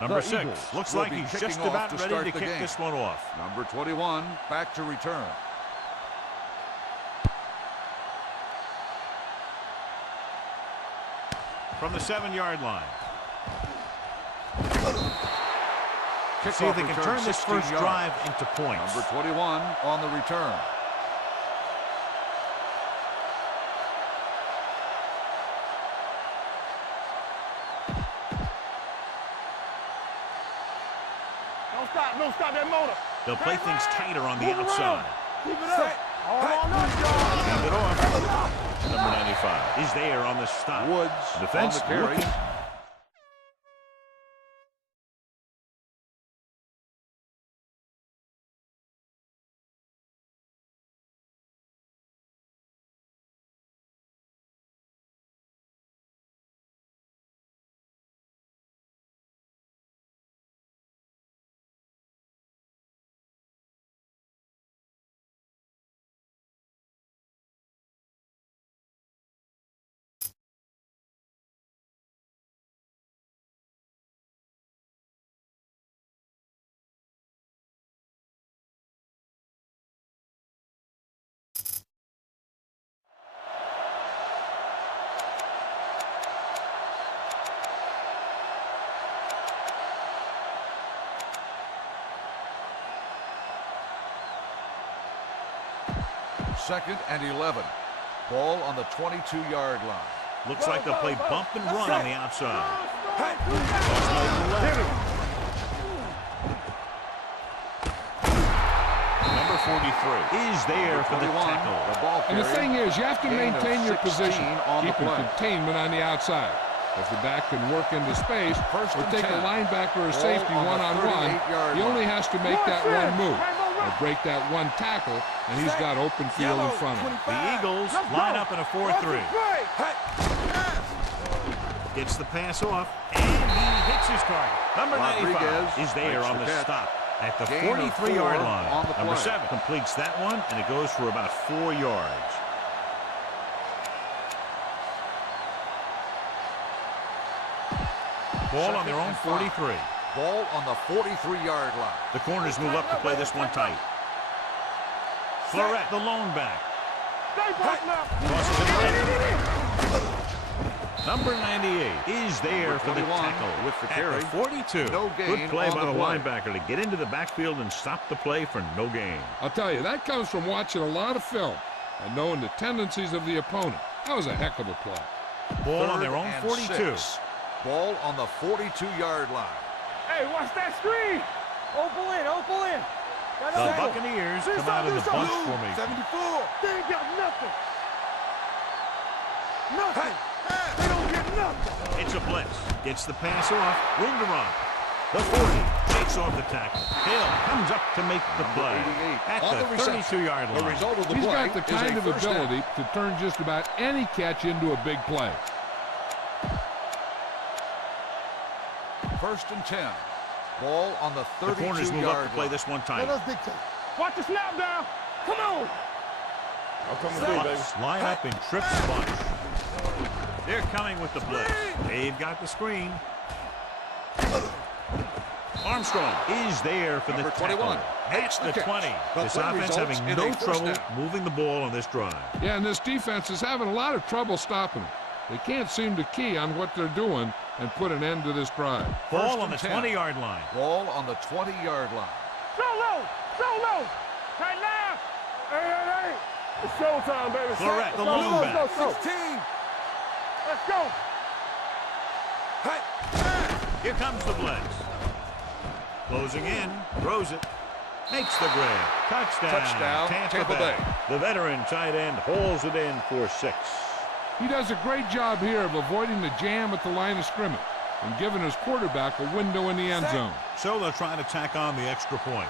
Number 6. Looks like he's just about ready to kick this one off. Number 21 back to return. From the 7-yard line. See if they can turn this first drive into points. Number 21 on the return. Don't stop that motor. They'll play things tighter on the outside. Keep it up. Hand it off. Number 95 is there on the stop. Woods defense on the carry. Looking. Second and 11. Ball on the 22-yard line. Looks like they'll play bump and run on the outside. Number 43 is there for the tackle. And the thing is, you have to maintain your position, keeping containment on the outside. If the back can work into space or take a linebacker or safety one-on-one, he only has to make that one move or break that one tackle, and he's got open field in front of him. The Eagles line up in a 4-3. Gets the pass off, and he hits his target. Number 95 is there on the stop at the 43-yard line. Number 7 completes that one, and it goes for about 4 yards. Ball on their own 43. Ball on the 43-yard line. The corners move up to play this one tight. Florette, the lone back. Crosses it. Number 98 is there for the tackle with the carry. At the 42. No gain. Good play by the play. linebacker to get into the backfield and stop the play for no gain. I'll tell you, that comes from watching a lot of film and knowing the tendencies of the opponent. That was a heck of a play. Ball on their own 42. 6. Ball on the 42-yard line. Hey, watch that screen. Opal in, Opal in. The Buccaneers come out in the bunch formation. 74. They ain't got nothing. Nothing. They don't get nothing. It's a blitz. Gets the pass off. Room to run. The 40 takes off the tackle. Hill comes up to make the play at the 32-yard line. The result of the He's play got the kind of ability to turn just about any catch into a big play. First and 10. Ball on the 32-yard line. The corners move up to play this one tight. Watch the snap down. Come on. I'll come with you, baby. Line up in trips bunch. They're coming with the blitz. They've got the screen. Armstrong is there for the tackle. 21. That's the 20. This offense having no trouble moving the ball on this drive. Yeah, and this defense is having a lot of trouble stopping them. They can't seem to key on what they're doing and put an end to this drive. Ball on the 20-yard line. Ball on the 20-yard line. So low. Right now. Hey. It's showtime, baby. Florette, the lone back. 16. Let's go. Here comes the blitz. Closing in, throws it, makes the grab. Touchdown, Tampa Bay. The veteran tight end hauls it in for 6. He does a great job here of avoiding the jam at the line of scrimmage and giving his quarterback a window in the end zone. So they'll try to tack on the extra point.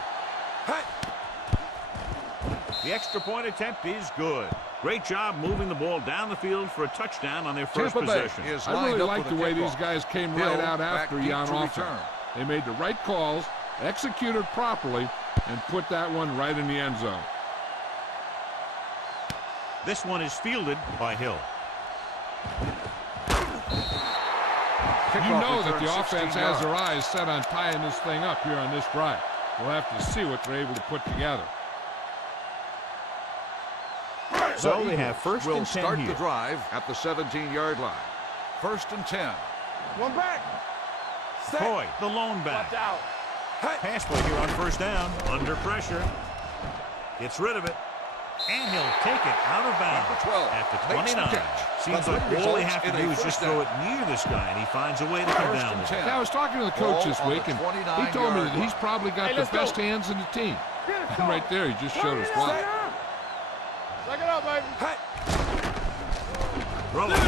The extra point attempt is good. Great job moving the ball down the field for a touchdown on their first possession. I really like the way these guys came right out after you on offense. They made the right calls, executed properly, and put that one right in the end zone. This one is fielded by Hill. You know that the offense has their eyes set on tying this thing up here on this drive. We'll have to see what they're able to put together. So they have first and 10 start here. the drive at the 17-yard line. First and 10. One back. Coy, the lone back. Watch out. Pass play here on first down. Under pressure. Gets rid of it. And he'll take it out of bounds at the 29. Seems like all they have to do is just throw it near this guy, and he finds a way to come down with it. Yeah, I was talking to the coach this week, and he told me that he's probably got the best hands in the team. And right there, he just showed us why. Check it out, baby. Throw it.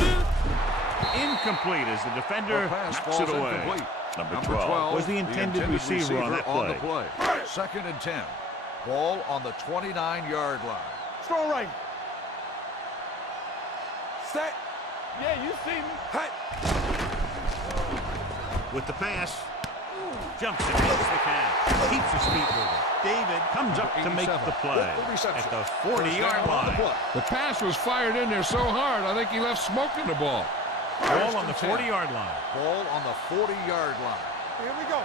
Incomplete as the defender knocks it away. Number 12 was the intended receiver on that play. Second and 10. Ball on the 29-yard line. Strong right. Set. Yeah, you see me. With the pass. Jumps and makes the catch. Keeps his feet moving. David comes up to make the play at the 40-yard line. The pass was fired in there so hard, I think he left smoke in the ball. Ball on the 40-yard line. Ball on the 40-yard line. Here we go.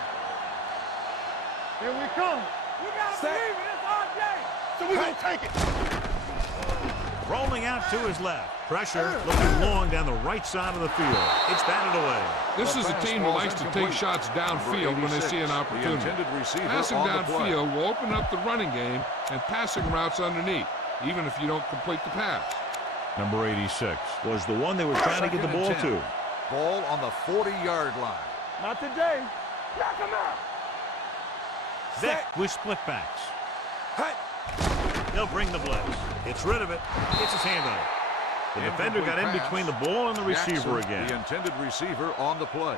Here we come. We got to believe it. It's our day. So we're going to take it. Rolling out to his left. Pressure looking long down the right side of the field. It's batted away. This is a team that likes to take shots downfield when they see an opportunity. Passing downfield will open up the running game and passing routes underneath, even if you don't complete the pass. Number 86 was the one they were trying to get the ball to. Ball on the 40-yard line. Not today. Knock him out. Vick with split backs. He'll bring the blitz. Gets rid of it. Gets his hand on it. The defender got in between the ball and the receiver again. The intended receiver on the play.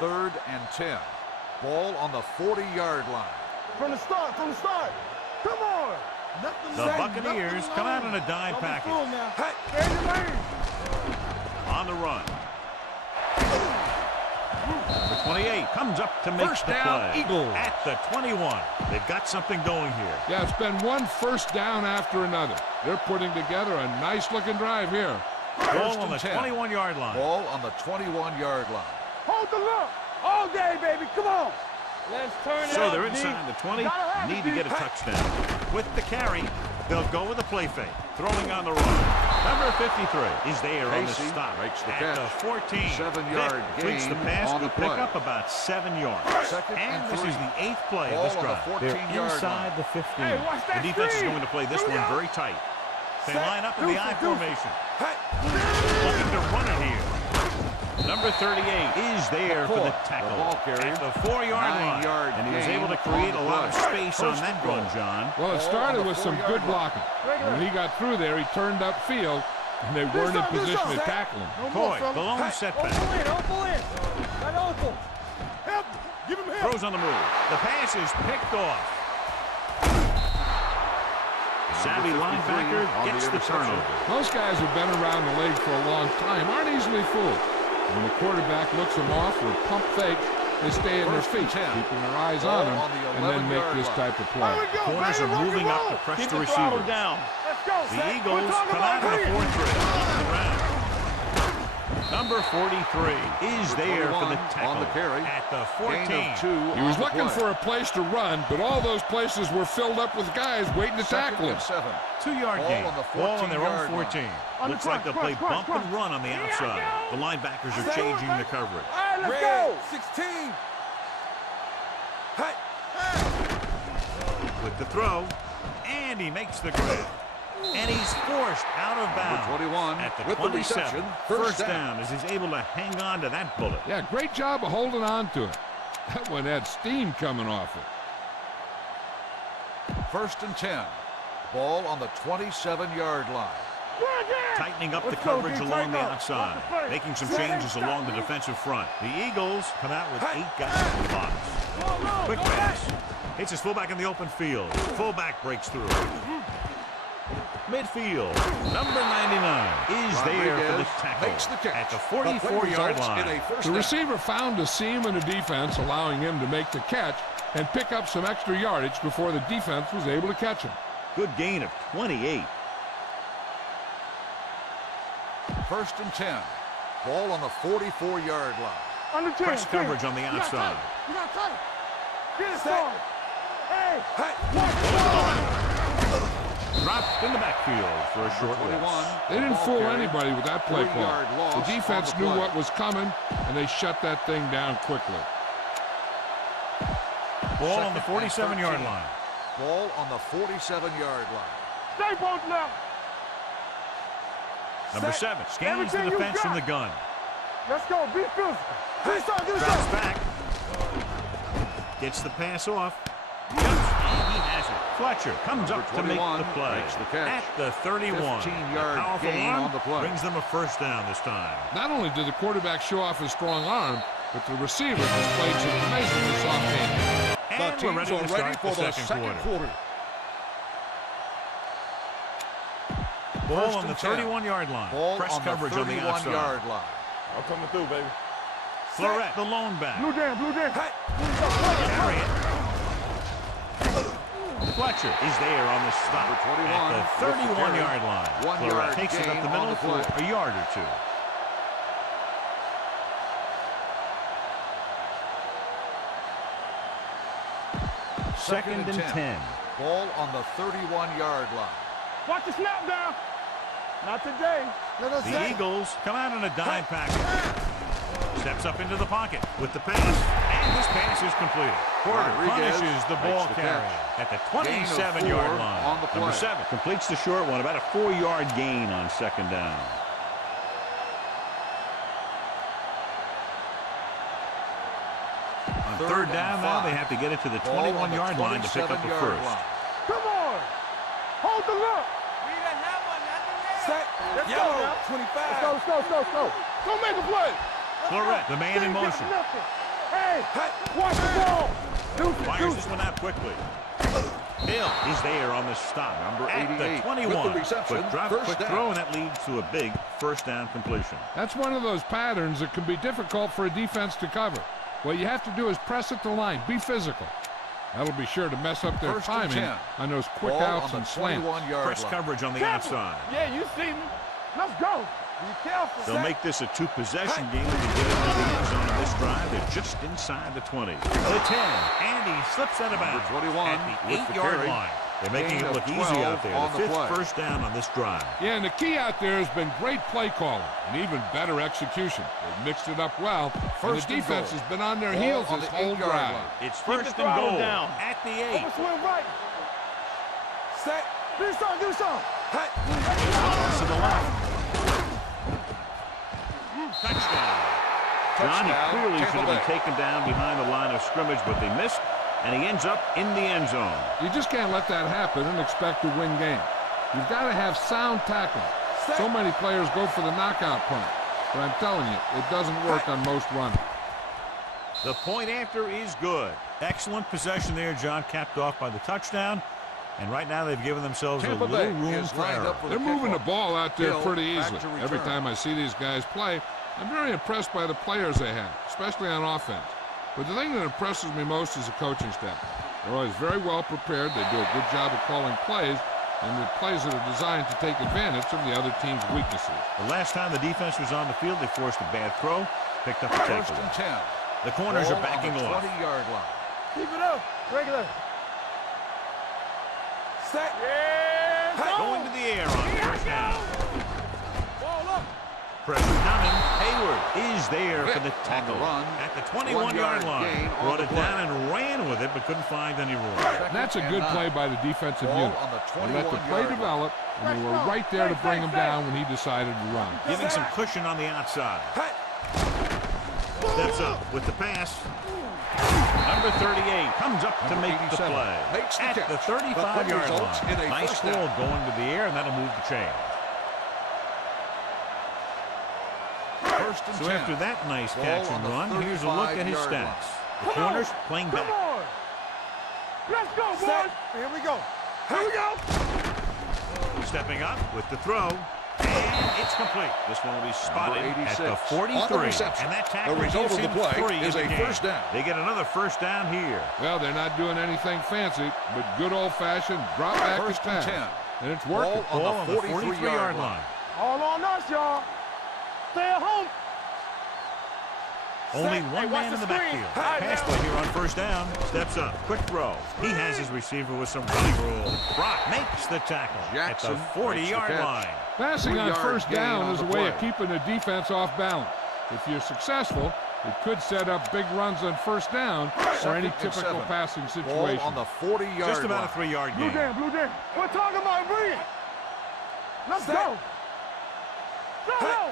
Third and 10. Ball on the 40-yard line. From the start. Come on. The Buccaneers come out in a dime package. On the run. Number 28 comes up to make First the down, play. Eagles. At the 21. They've got something going here. Yeah, it's been one first down after another. They're putting together a nice-looking drive here. Ball on the 21-yard line. Ball on the 21-yard line. Hold the look. All day, baby. Come on. Let's turn it So up, they're inside the 20. Need to get a touchdown. With the carry, they'll go with the play fake. Throwing on the run. Number 53 is there on the stop. At the 14. 7-yard completes the pass to pick up about 7 yards. And this is the 8th play of this drive. They're inside the 15. The defense is going to play this one very tight. They line up in the I formation. Looking to run it here. Number 38 is there for the tackle at the 4-yard line. And he was able to create a lot of space on that run, John. Well, it started with some good blocking. When he got through there, he turned upfield, and they weren't in position to tackle him. Coy, the lone setback. Opal in. That Opal. Help. Give him help. Throws on the move. The pass is picked off. Savvy linebacker gets the turnover. Most guys who've been around the league for a long time aren't easily fooled. When the quarterback looks them off with a pump fake, they stay in their feet, keeping their eyes on them, and then make this type of play. Corners are moving up to press the receiver. The Eagles come out in the 4-3. Number 43 is there for the tackle at the 14. He was looking for a place to run, but all those places were filled up with guys waiting to tackle him. 2-yard gain. Ball on their own 14. Looks like they'll play bump and run on the outside. The linebackers are changing the coverage. Let's go. 16. With the throw, and he makes the grab. And he's forced out of bounds 21 at the with 27. The reception. First down as he's able to hang on to that bullet. Yeah, great job of holding on to it. That one had steam coming off it. First and 10. Ball on the 27-yard line. Tightening up the coverage along the outside. Making some changes along the defensive front. The Eagles come out with 8 guys in the box. Quick pass. Hits his fullback in the open field. Fullback breaks through. Midfield, number 99 is there for the tackle at the 44-yard line. The receiver found a seam in the defense, allowing him to make the catch and pick up some extra yardage before the defense was able to catch him. Good gain of 28. First and 10. Ball on the 44-yard line. Press coverage on the outside. You got tight. Get it started. Hey. Dropped in the backfield for a short loss. They didn't fool anybody with that play call. The defense knew what was coming, and they shut that thing down quickly. Ball on the 47-yard line. Ball on the 47-yard line. Stay both left. Number 7 scans the defense from the gun. Let's go. Be physical. Drops back. Gets the pass off. Jumps, and he has it. Fletcher comes up to make the play. At the 31. 15-yard Powerful gain arm on the play. brings them a first down this time. Not only did the quarterback show off his strong arm, but the receiver displayed some amazingly soft hands. And we're ready to start for the second quarter. Ball on the 31-yard line. Press coverage on the outside. Line. I'm coming through, baby. Florette, the lone back. Blue Dan. Carry it. Fletcher is there on the stop at the 31-yard line. Florette takes it up the middle for a yard or two. Second and 10. Ball on the 31-yard line. Watch the snap down. Not today. The Eagles come out in a dime package. Steps up into the pocket with the pass. And this pass is completed. Porter punishes the ball carrier at the 27-yard line. On the play. Number 7 completes the short one. About a 4-yard gain on second down. On third down now, they have to get it to the 21-yard line to pick up the first. Come on. Hold the look. Set. Let's go now. 25. Let's go. Go make a play. Florette, the man in motion. Hey, watch the ball. Fires this one out quickly. Hill is there on the stop. Number 88 at the 21. with the reception. Quick drop, quick throw, and that leads to a big first down completion. That's one of those patterns that can be difficult for a defense to cover. What you have to do is press at the line, be physical. That'll be sure to mess up their timing on those quick outs and slants. Press coverage on the outside. Yeah, you see me. Let's go. Be careful. They'll make this a two-possession game to get into the end zone on this drive. They're just inside the 20. The 10, and he slips out of bounds at the 8-yard line. They're making it look easy out there. The 5th first down on this drive. Yeah, and the key out there has been great play calling and even better execution. They've mixed it up well, and the defense has been on their heels this whole drive. It's first and goal at the 8. Swim right. Set. Do something. To the left. Touchdown. Johnny clearly should have been taken down behind the line of scrimmage, but they missed, and he ends up in the end zone. You just can't let that happen and expect to win games. You've got to have sound tackling. So many players go for the knockout punt, but I'm telling you, it doesn't work on most runners. The point after is good. Excellent possession there, John, capped off by the touchdown. And right now they've given themselves a little room for error. They're moving the ball out there pretty easily. Every time I see these guys play, I'm very impressed by the players they have, especially on offense. But the thing that impresses me most is the coaching staff. They're always very well prepared. They do a good job of calling plays, and the plays that are designed to take advantage of the other team's weaknesses. The last time the defense was on the field, they forced a bad throw, picked up a takeaway. First and 10. The corners are backing off. 20-yard line. Keep it up. Regular. Set. Yeah. Going to the air on first down. Ball up. Pressure coming. Hayward is there for the tackle at the 21-yard line. Brought it down and ran with it, but couldn't find any room. That's a good play by the defensive unit. They let the play develop, and they were right there to bring him down when he decided to run. Giving some cushion on the outside. Steps up with the pass. Number 38 comes up to make the play at the 35-yard line. Nice ball going to the air, and that'll move the chain. So after that nice catch and run, here's a look at his stats. The corners playing back. Come on. Let's go, boys. Here we go. stepping up with the throw. And it's complete. This one will be spotted at the 43. And that tackle the result gives of the him play 3 is in a the game. first down. They get another first down here. Well, they're not doing anything fancy, but good old-fashioned drop back to First and pass. 10. And it's working. Ball on the 43-yard line. All on us, y'all. Stay at home. Only one man in the backfield. Pass play here on first down. Steps up. Quick throw. He has his receiver with some running room. Brock makes the tackle Jackson at the 40-yard line. Passing on 3-yard first gain down on is a the way of play. keeping the defense off balance. If you're successful, it could set up big runs on first down or any typical passing Ball situation. on the 40-yard line. Just about a 3-yard gain. Blue down. We're talking about bringing. Let's go. Go.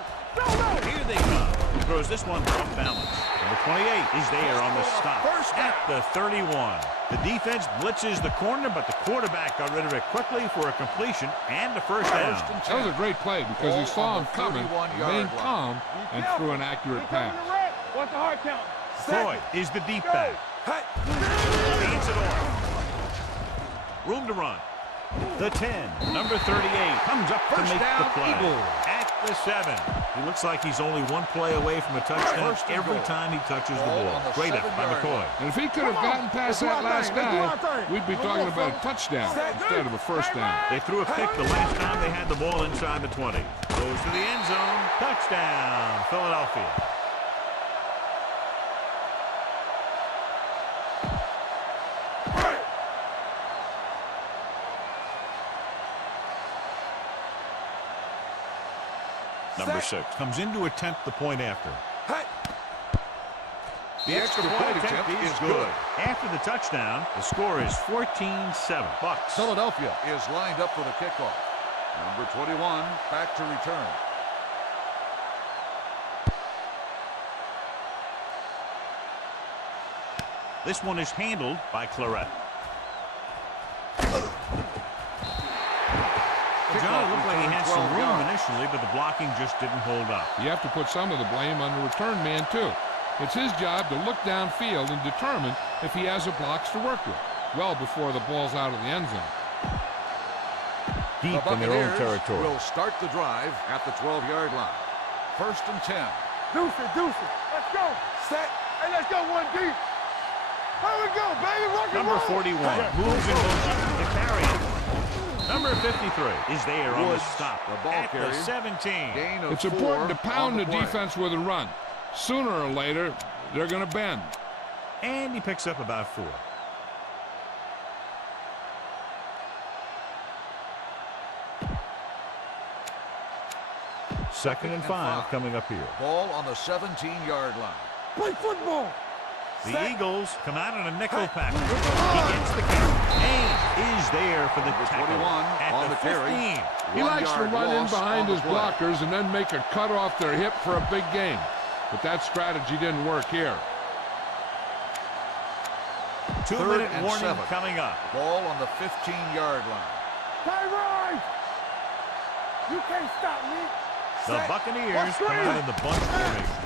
Here they come. He throws this one off balance. Number 28 is there on the stop at the 31. The defense blitzes the corner, but the quarterback got rid of it quickly for a completion and a first down. That was a great play because he saw him coming, remained calm, and threw an accurate pass. What's the hard count? Floyd is the deep back. Hands it off. Room to run. The 10, number 38, comes up to make the play. At the 7. He looks like he's only one play away from a touchdown every time he touches the ball. Great up by McCoy. And if he could have gotten past that last guy, we'd be talking about a touchdown instead of a first down. They threw a pick the last time they had the ball inside the 20. Goes to the end zone. Touchdown, Philadelphia. Number 6 comes in to attempt the point after. The extra point attempt is good. After the touchdown, the score is 14-7. Bucs. Philadelphia is lined up for the kickoff. Number 21 back to return. This one is handled by Claret. John, it looked like he had some room initially, but the blocking just didn't hold up. You have to put some of the blame on the return man, too. It's his job to look downfield and determine if he has a blocks to work with, well before the ball's out of the end zone. Deep in their own territory. Will start the drive at the 12-yard line. First and 10. Deuce it. Let's go. Set. Hey, let's go one deep. Here we go, baby. Number 41 moves in motion to carry it. Number 53 is there on the stop at the 17. It's important to pound the defense with a run. Sooner or later, they're going to bend. And he picks up about 4. Second and 5 coming up here. Ball on the 17-yard line. Play football. The Eagles come out in a nickel package. He gets the count. And is there for the tackle at the 15. He likes to run in behind his blockers and then make a cut off their hip for a big gain. But that strategy didn't work here. 2-minute warning coming up. Ball on the 15-yard line. Tyrone! You can't stop me. The Buccaneers come out in the bunch formation.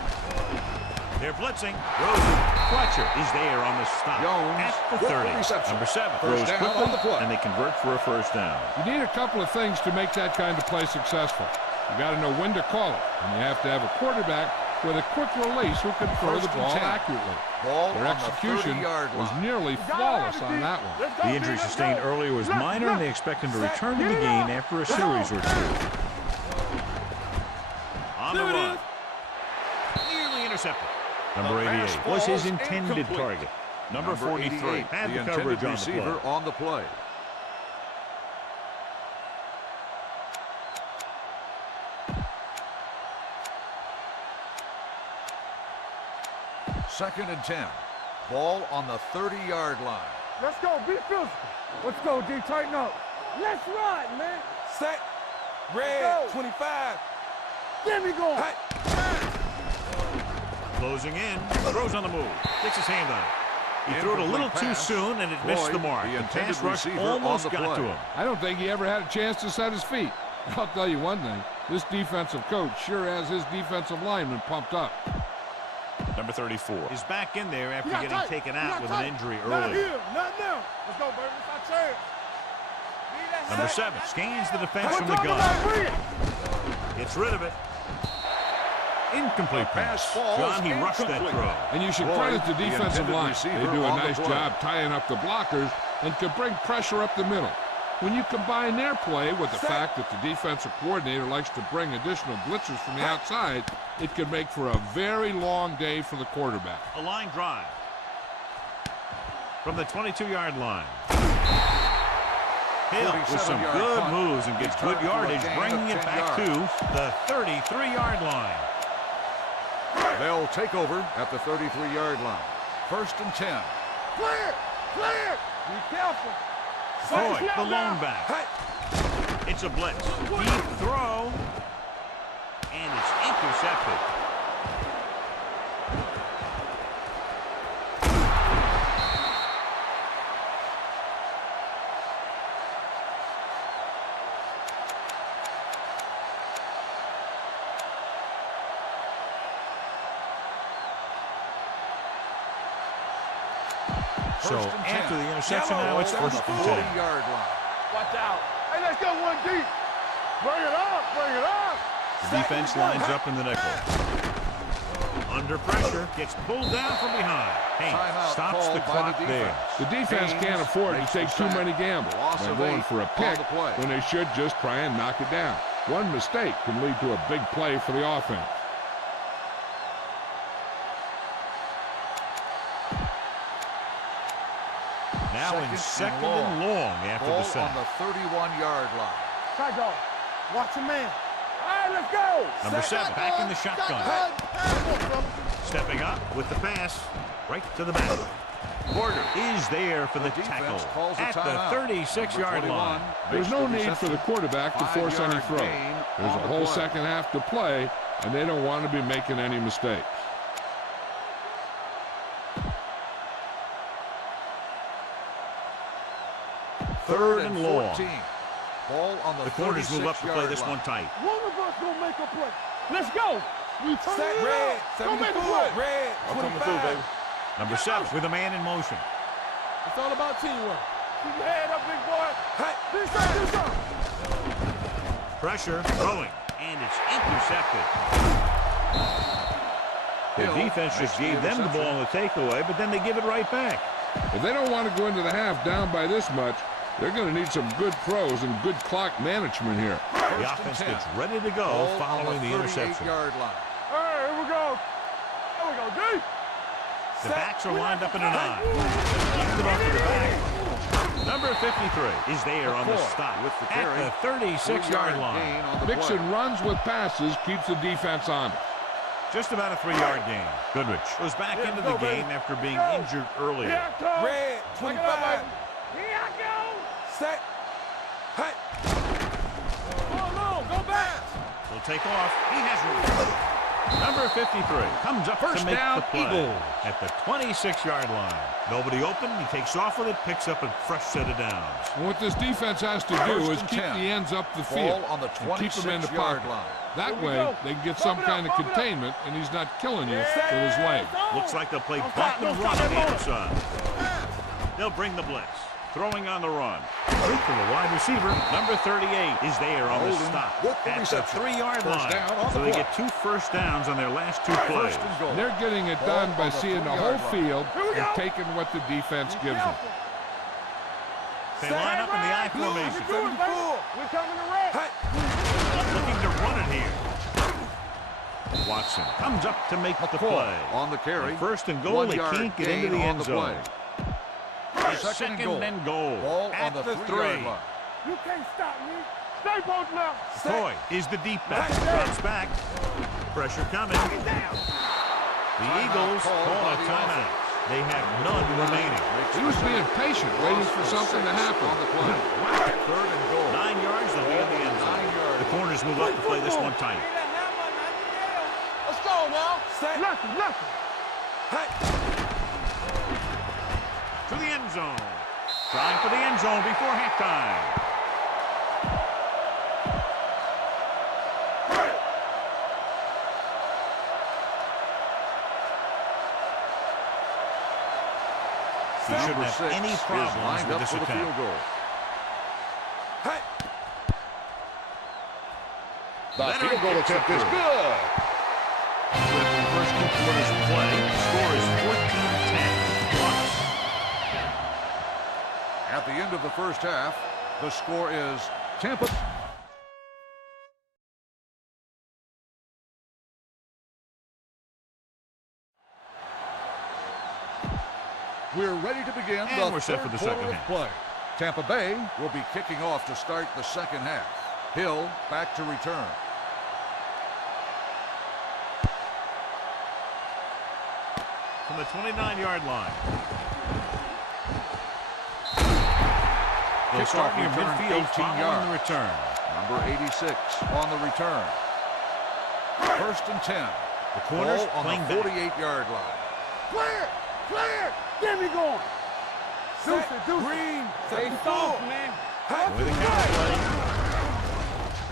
They're blitzing. Rosen. Fletcher is there on the stop at the 30. Number 7 throws quickly, and they convert for a first down. You need a couple of things to make that kind of play successful. You got to know when to call it, and you have to have a quarterback with a quick release who can throw the ball accurately. Their execution was nearly flawless on that one. The injury sustained earlier was minor, and they expect him to return to the game after a series or 2. On the run. Nearly intercepted. Number 88 was his intended target. Number 43 had the coverage on the play. On the play. Second and 10. Ball on the 30-yard line. Let's go. Be physical. Let's go, D. Tighten up. Let's ride, man. Set. Red. 25. Get me going. Closing in. Throws on the move. Gets his hand on it. He threw it a little too soon, and it missed the mark. The pass rush almost got to him. I don't think he ever had a chance to set his feet. I'll tell you one thing. This defensive coach sure has his defensive lineman pumped up. Number 34 is back in there after getting taken out with an injury early. Not here. Not now. Let's go, baby. It's our chance. Need a Number 7 scans the defense from the gun. Gets rid of it. Incomplete pass. John, he rushed that throw. And you should credit the defensive line. They do a nice job tying up the blockers and can bring pressure up the middle. When you combine their play with the fact that the defensive coordinator likes to bring additional blitzers from the outside, it can make for a very long day for the quarterback. A line drive from the 22-yard line. Hill with some good moves and gets good yardage, bringing it back to the 33-yard line. They'll take over at the 33-yard line. 1st and 10. Clear! Clear! Be careful. Floyd, the lone back. It's a blitz. Deep throw. And it's intercepted. So after the interception, now it's 1st and 10. Watch out. Hey, let's go one deep. Bring it up. Bring it up. The defense lines up in the nickel. Under pressure, gets pulled down from behind. Haynes stops the clock there. The defense can't afford to take too many gambles. They're going for a pick when they should just try and knock it down. One mistake can lead to a big play for the offense. Now in second and long after the sack. On sack. the 31-yard line. Tight dog. Watch your man. All right, let's go. Number 7 back in the shotgun. Stepping up with the pass right to the back. Porter is there for the tackle at the 36-yard line. There's no need for the quarterback to force any throw. There's a whole second half to play, and they don't want to be making any mistakes. Third and long. Ball on The corners move up to play this one tight. One of us gonna make a play. Let's go. We turn Set it red. up. Go make a play. Red. I'm coming through, baby. Number 7 with a man in motion. It's all about teamwork. Keep your head up, big boy. Hey, do something. Pressure, throwing, and it's intercepted. The defense just gave them the ball on the takeaway, but then they give it right back. If they don't want to go into the half down by this much, they're going to need some good throws and good clock management here. The offense gets ready to go following the interception. All right, here we go. There we go, D. The backs are lined up in a 9. Keeps it off to the back. Number 53 is there on the stop at the 36-yard line. Mixing runs with passes keeps the defense honest. Just about a 3-yard gain. Goodrich goes back into the game after being injured earlier. Red. 25. Here I go. Set. Hey. Oh, no, go back. Will take off. He has room. Number 53 comes up First to make down, the play Eagles. at the 26-yard line. Nobody open. He takes off with it, picks up a fresh set of downs. And what this defense has to do is keep the ends up the field on the and keep them in the pocket. line. That way, they can get some kind of containment, and he's not killing you with his legs. Looks like they'll play bump and run on the outside. They'll bring the blitz. Throwing on the run. Look for the wide receiver. Number 38 is there on the stop at the 3-yard line. So they get 2 first downs on their last 2 plays. And they're getting it done by seeing the whole field and taking what the defense gives them. They line up in the I formation. We're coming to red. Looking to run it here. Watson comes up to make the play. On the carry. And 1st and goal, they can't get into the end zone. It's second and goal Ball at on the 3. 3-yard line. You can't stop me. Stay posted up. Toy is the deep back. Drops back. Pressure coming. The Eagles call a timeout. They have none remaining. He was being patient, waiting for something to happen. 3rd and goal. 9 yards, they'll be in the end zone. The corners move up to play this one tight. Let's go now. Nothing. To the end zone. Trying for the end zone before halftime. He shouldn't have any problems with this attempt. The field goal attempt is good. With the first 2 quarters of play, the score is 14-10. Bucs. At the end of the first half, the score is Tampa. We're ready to begin And we're set for the second half. Play. Tampa Bay will be kicking off to start the second half. Hill back to return. From the 29-yard line. They'll start near midfield, 18 yards. the return. Number 86 on the return. First and 10. The corners Ball on playing the back. 48-yard line. Clear! Clear! Get me going! Deuce it, deuce it. Green. Stay soft, man. With the counter play.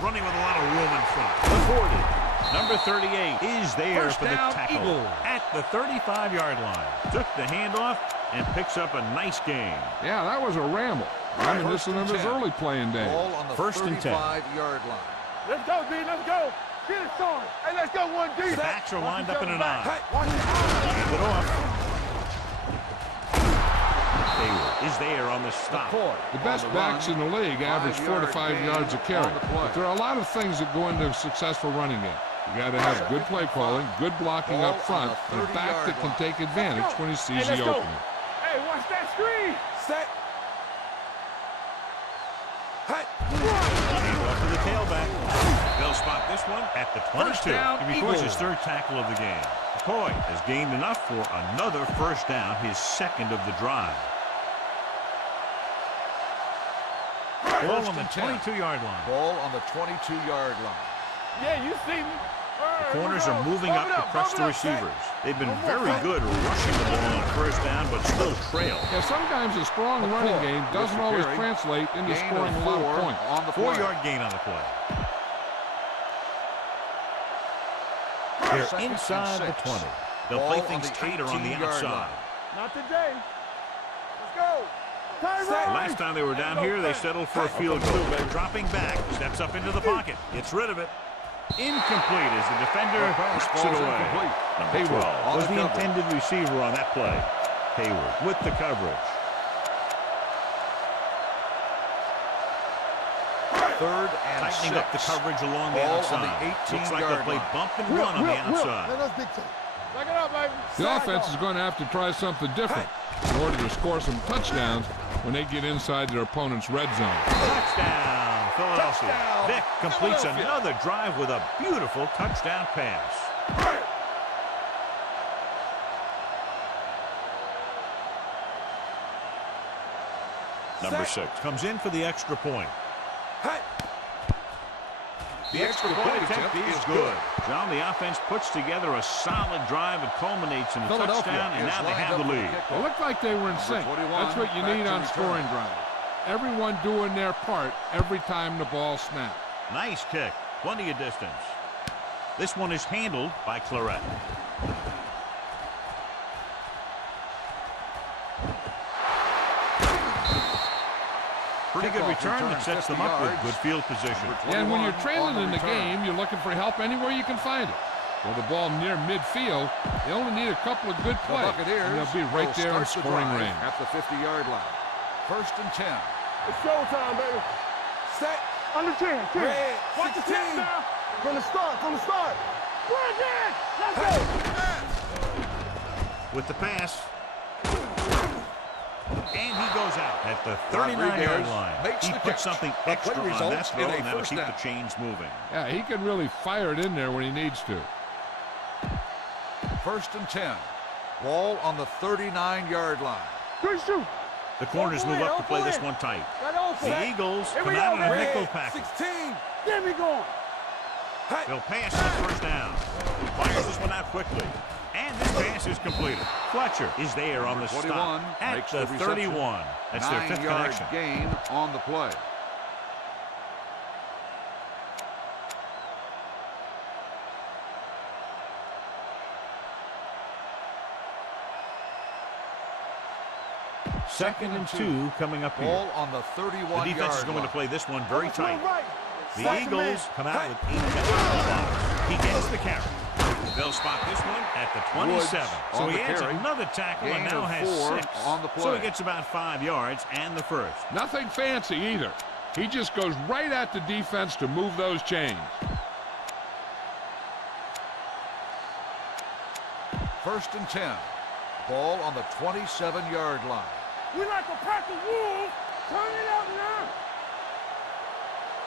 Running with a lot of room in front. The 40. Number 38 is there First for the down, tackle. Eagles. At the 35-yard line. Took the handoff and picks up a nice gain. Yeah, that was a ramble. Reminiscent of his early playing days. Ball on the First and 10. 35-yard line. Let's go, D. Let's go. Get it started. Hey, let's go, 1D. The backs are lined up in an eye. Watch it. Hand it off. Hayward is there on the stop. The best backs in the league average 4 to 5 yards a carry. But there are a lot of things that go into a successful running game. You got to have good play calling, good blocking up front, and a back that can take advantage when he sees the opening. Hey, watch that screen. Set. Hey. Handoff to the tailback. They'll spot this one at the 22. First down, He records Eagles. his 3rd tackle of the game. McCoy has gained enough for another first down, his 2nd of the drive. Ball on the 22-yard line. Ball on the 22-yard line. Yeah, you see me. The corners are moving up to press the receivers. They've been very good rushing the ball on first down, but still trail. Yeah, sometimes a strong running game doesn't always translate into Gain scoring a lot of 4 points. on the play. 4-yard gain on the play. They're Second and inside the 6. 20. They'll Ball play on things the tighter on the 18-yard outside. line. Not today. Let's go. Last time they were down here, they settled for a field goal. Dropping back, steps up into the pocket, gets rid of it. Incomplete as the defender puts it away. Number 12 was the intended receiver on that play. Hayward with the coverage. 3rd and 6. Tightening up the coverage along the Ball on outside. the Looks like they'll 18-yard play line. bump and run on the outside. Let us dictate. Back it up, baby. The offense is going to have to try something different in order to score some touchdowns when they get inside their opponent's red zone. Touchdown, Philadelphia. Touchdown, Vic completes Philadelphia. another drive with a beautiful touchdown pass. Number 6 comes in for the extra point. Hey. The extra point attempt is good. John, the offense puts together a solid drive. It culminates in a touchdown, and now they have the lead. It looked like they were in sync. 21, That's what you back need to on return. scoring drives. Everyone doing their part every time the ball snaps. Nice kick. Plenty of distance. This one is handled by Claret. Pretty good return that sets them up with good field position. And when you're trailing in the game, you're looking for help anywhere you can find it. With the ball near midfield, they only need a couple of good The plays, Buccaneers and they'll be right will there in start the scoring drive range. at the 50-yard line. First and 10. It's showtime, baby. Set. Under 10. Red. Watch the 16. tip now. From the start. Bring it. Let's go. With the pass. And he goes out at the 39-yard line. makes He the put catch. something The extra play on that results throw, in a and that'll first keep down. the chains moving. Yeah, he can really fire it in there when he needs to. First and 10. Ball on the 39-yard line. Good shoot. The corners move up to play this one tight. Right on, The Eagles Here come we out go, in a man. nickel package. 16. Get me going. Hey. They'll pass on the first down. Fires this one out quickly. And this pass is completed. Fletcher is there on the 21 stop at makes the the reception. 31. That's their 5th 9-yard connection. gain on the play. Second and 2 coming up here. Ball on the 31-yard line. The defense is going to play this one very tight. Right. The Eagles come out with 8 guys. He gets the carry. They'll spot this one at the 27. So he adds another tackle and now has 6. On the play. So he gets about 5 yards and the first. Nothing fancy either. He just goes right at the defense to move those chains. First and 10. Ball on the 27-yard line. We like a pack of wolves. Turn it up now.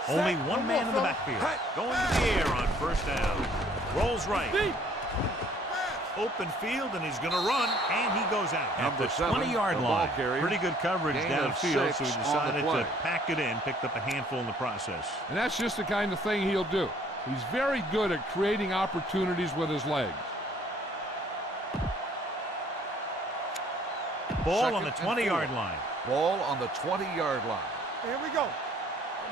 Only one man in the backfield. Going to the air on first down. Rolls right. Open field, and he's going to run, and he goes out. At the 20-yard line. Pretty good coverage downfield, so he decided to pack it in, picked up a handful in the process. And that's just the kind of thing he'll do. He's very good at creating opportunities with his legs. Ball on the 20-yard line. Ball on the 20-yard line. Here we go.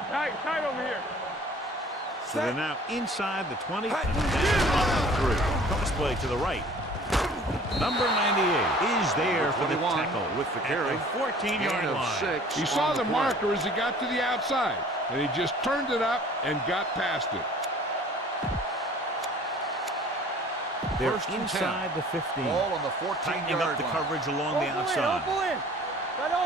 Tight over here. So they're now inside the 20 and down on 3. Cross play to the right. Number 98 is there for the tackle with the carry. 14-yard line. He saw the marker as he got to the outside, and he just turned it up and got past it. They're inside the 15. Ball on the 14-yard line. Tightening up the coverage along the outside.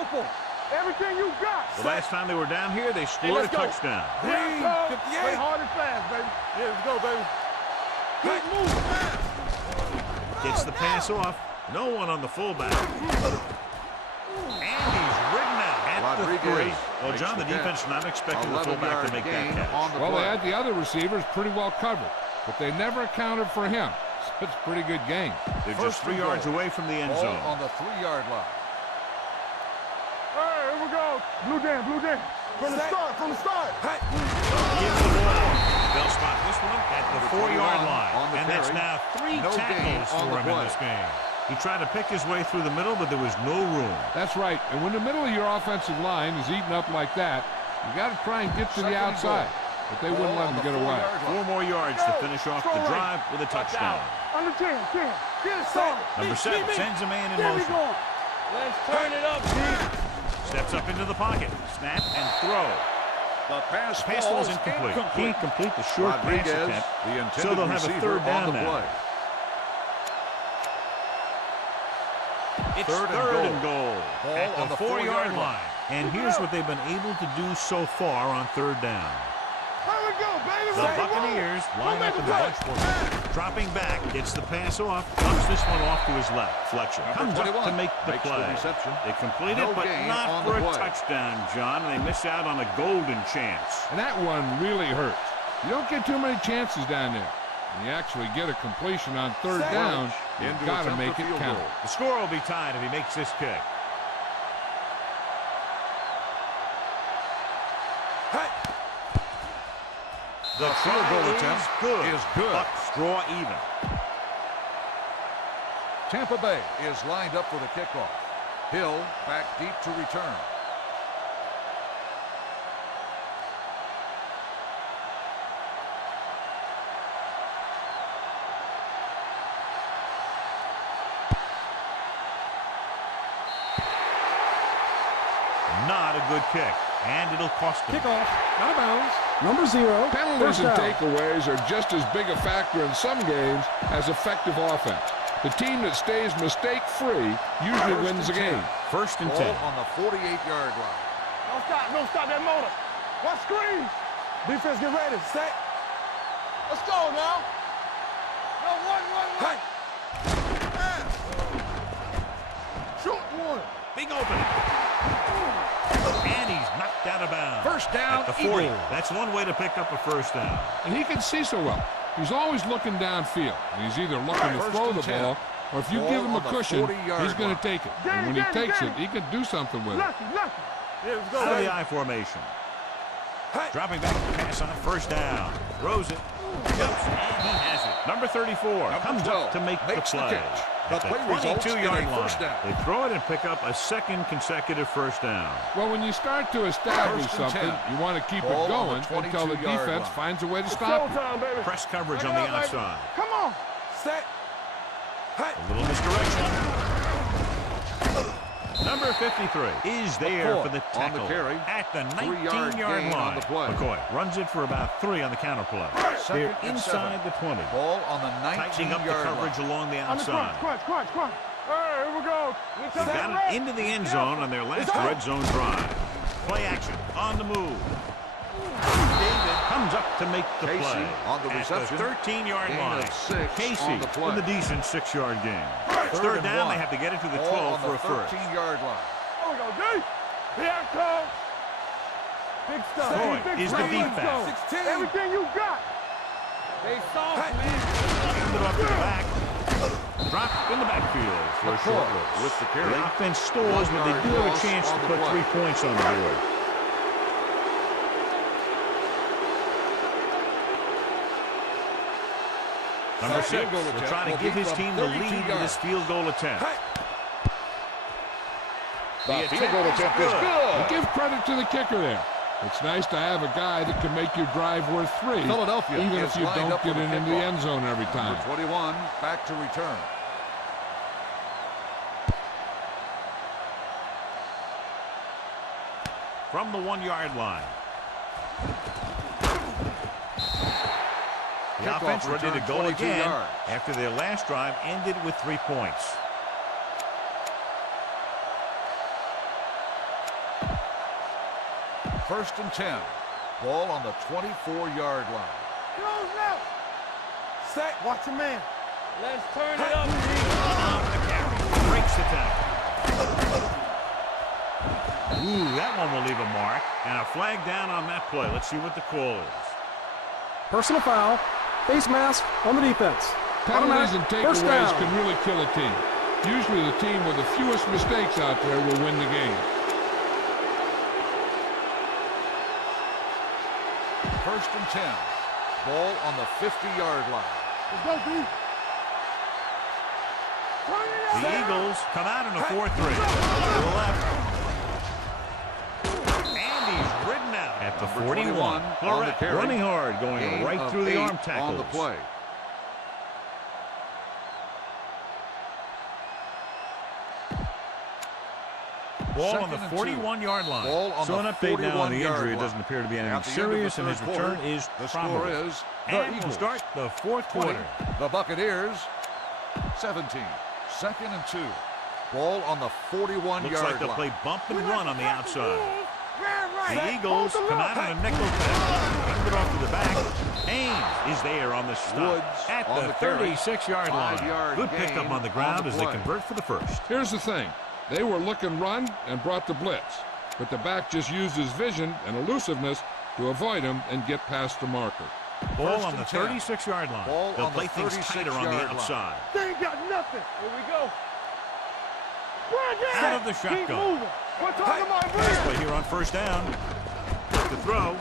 Open. Everything you got. The last time they were down here, they scored a touchdown. Play hard and fast, baby. Yeah, let's go, baby. Keep moving. Gets the pass off. No one on the fullback. And he's ridden out at the 3. Well, John, the defense not expecting the fullback to make that catch. Well, they had the other receivers pretty well covered, but they never accounted for him. So it's a pretty good game. They're just 3 yards away from the end zone. On the 3-yard line. Here we go. Blue jam. From the start. Give the ball. They'll spot this one at the 4-yard line. And that's now 3 tackles for him in this game. He tried to pick his way through the middle, but there was no room. That's right. And when the middle of your offensive line is eaten up like that, you got to try and get to the outside. But they wouldn't let him get away. 4 more yards to finish off the drive with a touchdown. Under 10. Get it started. Number 7 sends a man in motion. Let's turn it up, G. Steps up into the pocket. Snap and throw. The pass was incomplete. Can't complete the short pass attempt, so they'll have a 3rd down now. It's 3rd and goal at the 4-yard line. And here's what they've been able to do so far on 3rd down. Here we go, baby. The Buccaneers line up in the bunch formation. Dropping back, gets the pass off, dumps this one off to his left. Fletcher comes up to make the play. They complete it, but not for a touchdown, John. And they miss out on a golden chance. And that one really hurts. You don't get too many chances down there. When you actually get a completion on 3rd down, you've got to make it count. The score will be tied if he makes this kick. The field goal attempt is good. Bucs draw even. Tampa Bay is lined up for the kickoff. Hill back deep to return. Not a good kick, and it'll cost them. Kickoff, out of bounds. Number 0. Penalties and takeaways are just as big a factor in some games as effective offense. The team that stays mistake-free usually wins the game. 1st and 10. On the 48-yard line. Don't stop that motor. Watch screen. Defense, get ready. Set. Let's go now. No, one. Short one. Big opening. And he's knocked out of bounds. 1st down, at the 40. That's one way to pick up a 1st down. And he can see so well. He's always looking downfield. He's either looking to throw the ball, or if you give him a cushion, he's going to take it. And when he takes it, he can do something with it. Out of the I formation. Dropping back to pass on 1st down. Throws it. Jumps, and he has it. Number 34 comes up to make the play. At the 22-yard line. They throw it and pick up a 2nd consecutive 1st down. Well, when you start to establish something, you want to keep it going until the defense finds a way to stop it. Press coverage on the outside. Come on. Set. A little misdirection. Number 53 is there for the tackle on the carry. At the 3-yard 19-yard gain line. on the play. McCoy runs it for about 3 on the counter play. They're inside the 20. Ball on the 19-yard Tightening up the coverage along the outside. Crunch. Hey, here we go. They got it into the end zone on their last red zone drive. Play action on the move. David comes up to make the Casey play. on the reception. At the 13-yard Gain line. of 6 Casey on the play. with a decent 6-yard gain. Third and down, 1. they have to get it to the Ball 12 on for the a first. 13-yard line. Here we go, D. Here it comes. Big stuff. Boy, Big is the play. deep back. 16. Everything you got. They soft, man. Hand it off to the back. Drop in the backfield for a short loss. With the carry. The offense stalls, but they do have a chance to put 3 points on the board. Number 6 will try to give his team the lead in this field goal attempt. The field goal attempt is good. Give credit to the kicker there. It's nice to have a guy that can make your drive worth 3, Philadelphia even is if you lined don't up for get the it into the kickoff. end zone every time. Number 21 back to return. From the 1-yard line. The Kickoff offense ready to return, go 22 again yards. after their last drive ended with 3 points. First and 10. Ball on the 24-yard line. Close now. Set. Watch your man. Let's turn it up, Breaks the tackle. Ooh, that one will leave a mark. And a flag down on that play. Let's see what the call is. Personal foul. Face mask on the defense. Penalties and First takeaways down. can really kill a team. Usually the team with the fewest mistakes out there will win the game. First and 10. Ball on the 50-yard line. Let's go, D. The Eagles come out in a 4-3. To the left. And he's ridden out at the Number 41. 21 on the Florette carry. running hard, going Gain right of through the 8 arm tackles. on the play. Ball on Second the and 41-yard line. Ball on So the an update now on the 41-yard injury. It line. doesn't appear to be anything At the end of the serious, and his third return quarter, is the probable. score is the And we'll Eagles start the fourth 20. quarter. The Buccaneers 17. Second and 2. Ball on the 41-yard Looks like they'll line. play bump and run on the outside. Right. The Eagles come out in a nickel pack. Hand it off to the back. Haynes is there on the stop Woods at on the the carry. 36-yard line. 5-yard Good gain pickup on the on ground the as they play. convert for the first. Here's the thing. They were looking run and brought the blitz. But the back just used his vision and elusiveness to avoid him and get past the marker. Ball First on the and 10. 36-yard line. Ball They'll on the play things tighter on the 36-yard line. outside. They ain't got nothing. Here we go. Out of the Keep shotgun. moving. We're talking about Nice play here on first down. The throw.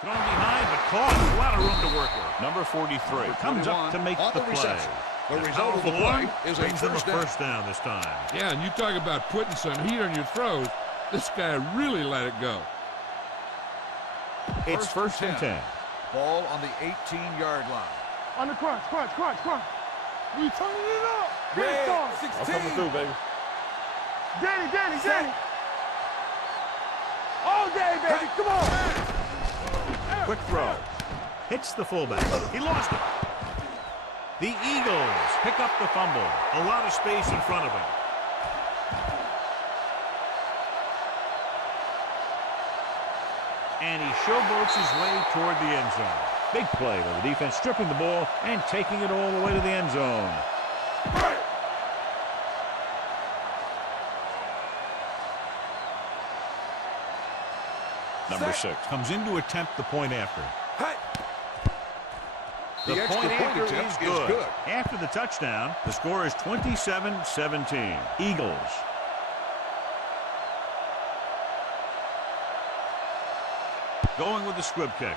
Thrown behind, but caught. A lot of room to work with. Number 43 comes up to make on the the play. reception. The And a result of the powerful play one is a brings them a first down. first down this time. Yeah, and you talk about putting some heat on your throws. This guy really let it go. It's first and 10. Ball on the 18-yard line. On the crunch. We turning it up. Big Red song. 16. baby. Danny. All day, baby. Come on. Quick throw. Hits the fullback. He lost it. The Eagles pick up the fumble. A lot of space in front of him. And he showboats his way toward the end zone. Big play by the defense, stripping the ball and taking it all the way to the end zone. Number 6 comes in to attempt the point after. The extra point point after attempt is is good. good. After the touchdown, the score is 27-17. Eagles. Going with the squib kick.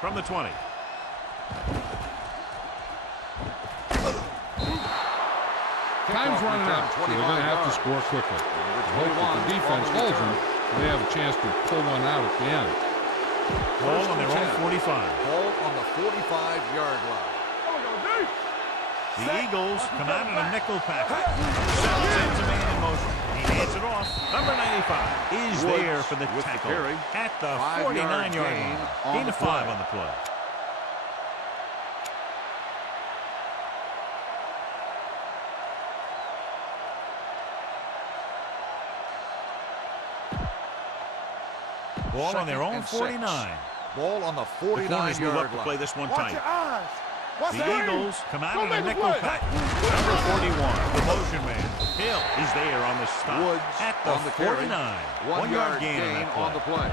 From the 20. Time's running out, so they're going to have to score quickly. I hope that the defense holds them, and they have a chance to pull one out at the end. Ball on their own 45. Ball on the 45-yard line. The Eagles come out in a nickel package. Number 7 sends a man in motion. He hands it off. Number 95 is there for the tackle at the 49-yard line. Gain of 5 on the play. Ball on their own 49. Ball on the 49-yard line. Move up to play this one tight. Watch the Eagles come out in a nickel pack. Number 41, the motion man. Hill is there on the stop. Woods at the on the 49. Carry. 1 yard gain on the play.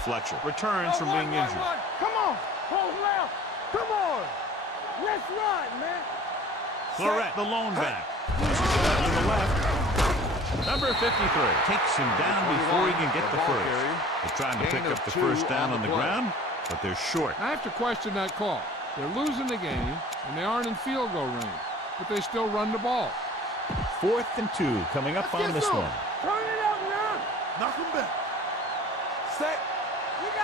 Fletcher returns from being injured. Come on, hold left. Come on. Let's run, man. Florette, the lone back. Loses it out to the left. Number 53 takes him down before he can get the first. They're trying to pick up the first down on the ground, but they're short. I have to question that call. They're losing the game, and they aren't in field goal range, but they still run the ball. 4th and 2 coming up on this one. Turn it up now. Knock him back. Set.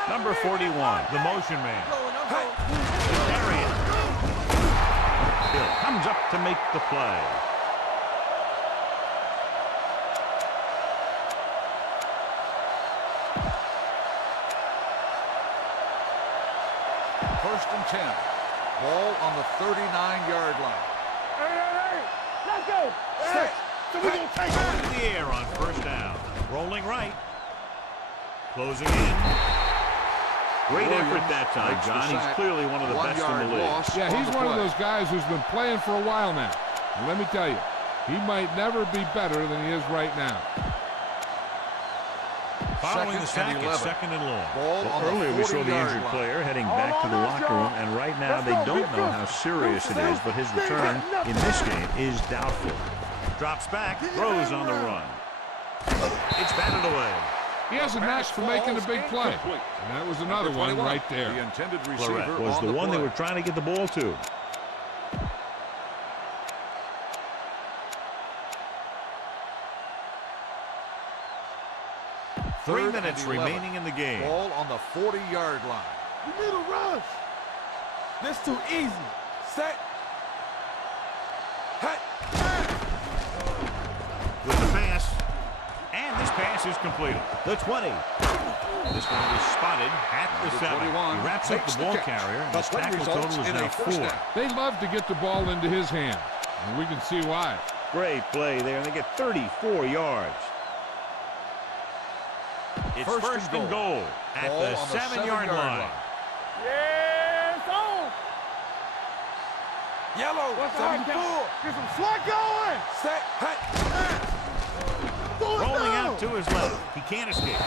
Number 41, the motion man. Hill comes up to make the play. First and 10. Ball on the 39-yard line. Hey. Let's go. Set. So we're going to take it. In the air on first down. Rolling right. Closing in. Great effort that time, John. He's clearly one of the best in the league. Yeah, he's one of those guys who's been playing for a while now. And let me tell you, he might never be better than he is right now. Following the sack, it's 2nd and long. Well, earlier we saw the injured player heading back to the locker room, and right now they don't know how serious it is, but his return in this game is doubtful. Drops back, throws on the run. It's batted away. He has a knack for making a big play. And that was another one right there. The intended Florette receiver was the one they were trying to get the ball to. Three minutes remaining in the game. Ball on the 40-yard line. You need a rush. This too easy. Set. With the pass. And this pass is completed. The 20. This one is spotted at the 7. He wraps up the ball carrier, and his tackle total is now 4. They love to get the ball into his hands, and we can see why. Great play there, and they get 34 yards. It's first and goal at the 7-yard line. Yes, on. Yellow. What's the hard count? Get some slack going. Set. Rolling out to his left. He can't escape.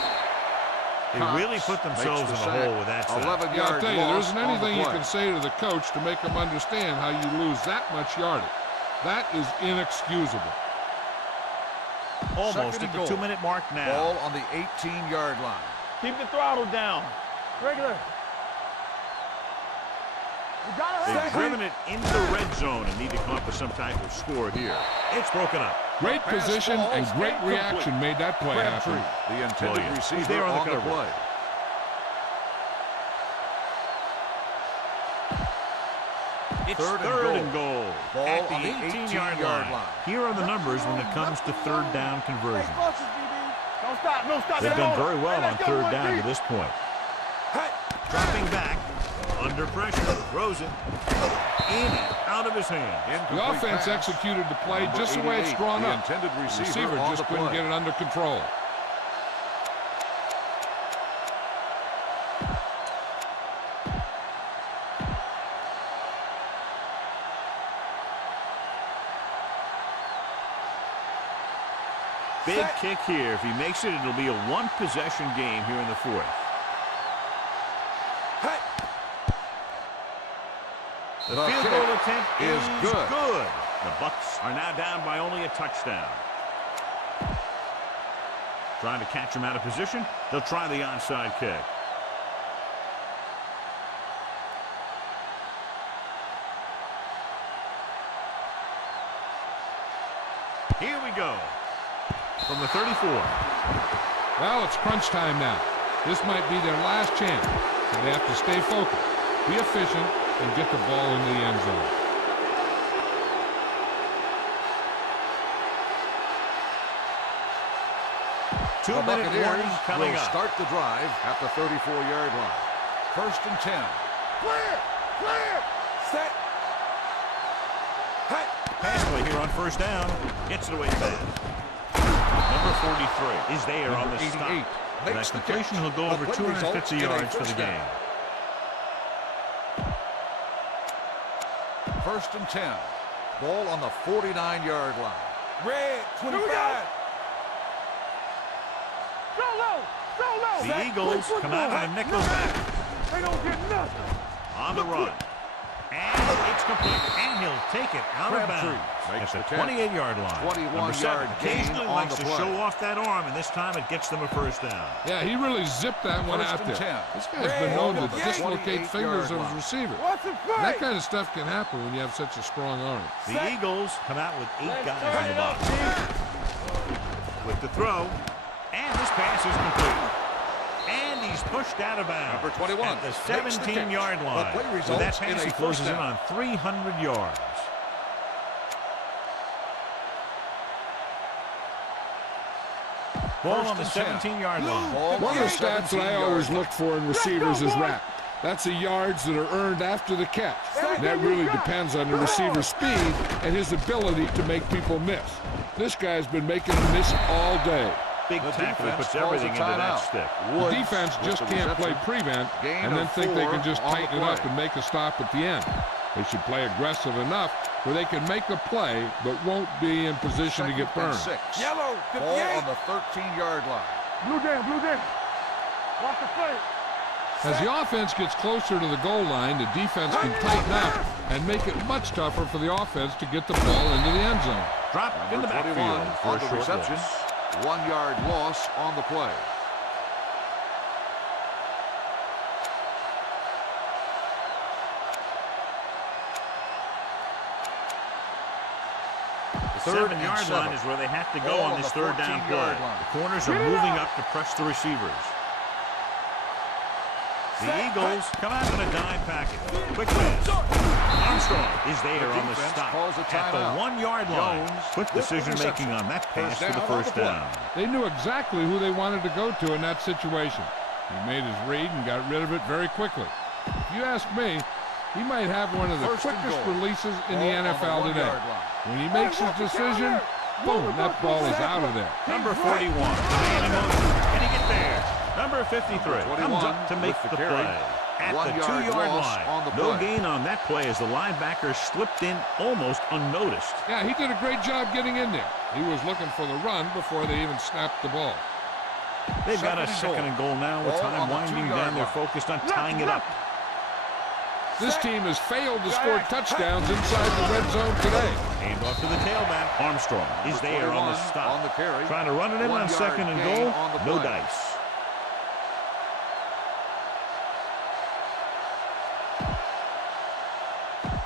They really put themselves in a hole with that sack. Yeah, I'll tell you, there isn't anything you can say to the coach to make him understand how you lose that much yardage. That is inexcusable. Almost at the 2-minute mark now. Ball on the 18-yard line. Keep the throttle down. Regular. They've driven it into the red zone and need to come up with some type of score here. It's broken up. Great position and great reaction made that play happen. The intended receiver there on the play. It's third and goal at the 18-yard line. Here are the numbers when it comes to third down conversion. Don't stop, no stop. They've done very well on third down to this point. Dropping back, under pressure, throws it in and out of his hand. The offense executed the play just the way it's drawn up. The receiver just couldn't get it under control. Big kick here. If he makes it, it'll be a one-possession game here in the 4th. The field goal attempt is good. The Bucs are now down by only a touchdown. Trying to catch him out of position. They'll try the onside kick. Here we go. From the 34. Well, it's crunch time now. This might be their last chance, so they have to stay focused, be efficient, and get the ball into the end zone. The Buccaneers will start the drive at the 34-yard line. 1st and 10. Clear! Clear! Set! Hey! Pass play here on 1st down. Gets it away fast. Number 43 is there on the stop. With that completion, he'll go over 250 yards for the game. 1st and 10. Ball on the 49-yard line. Red, 25. The Eagles come out on a nickel back. They don't get nothing. On the run. And it's complete. And he'll take it out of bounds at the 28-yard line. 21-yard occasionally likes to show off that arm, and this time it gets them a 1st down. Yeah, he really zipped that one out there. This guy's been known to dislocate fingers of his receiver. That kind of stuff can happen when you have such a strong arm. The Eagles come out with 8 guys in the box. With the throw. And this pass is complete. And he's pushed out of bounds. Number 21 at the 17-yard line. With that pass, he closes in on 300 yards. Ball on the 17-yard line. One of the stats that I always look for in receivers is RAP. That's the yards that are earned after the catch. That really depends on the receiver's speed and his ability to make people miss. This guy's been making them miss all day. Big tackle puts everything into that stick. The defense just can't play prevent and then think they can just tighten it up and make a stop at the end. They should play aggressive enough where they can make a play but won't be in position to get burned. Yellow, ball on the 13-yard line. Blue down, blue down. Watch the play. As the offense gets closer to the goal line, the defense can tighten up and make it much tougher for the offense to get the ball into the end zone. Drop in the backfield for on the reception. Loss. 1-yard loss on the play. The 7-yard line is where they have to go on this 3rd down play. The corners are moving up to press the receivers. The Eagles come out in a dime package. Quick pass. Armstrong is there on the stop at the 1-yard line. Quick decision-making on that pass for the 1st down. They knew exactly who they wanted to go to in that situation. He made his read and got rid of it very quickly. If you ask me, he might have one of the quickest releases in the NFL today. When he makes his decision, boom, that ball is out of there. Number 41, man in motion. Can he get there? Number 53 comes up to make the play at the 2-yard line. No gain on that play as the linebacker slipped in almost unnoticed. Yeah, he did a great job getting in there. He was looking for the run before they even snapped the ball. They've got a 2nd and goal now with time winding down. They're focused on tying it up. This team has failed to score touchdowns inside the red zone today. Hand off to the tailback. Armstrong is there on the stop. Trying to run it in on 2nd and goal. No dice.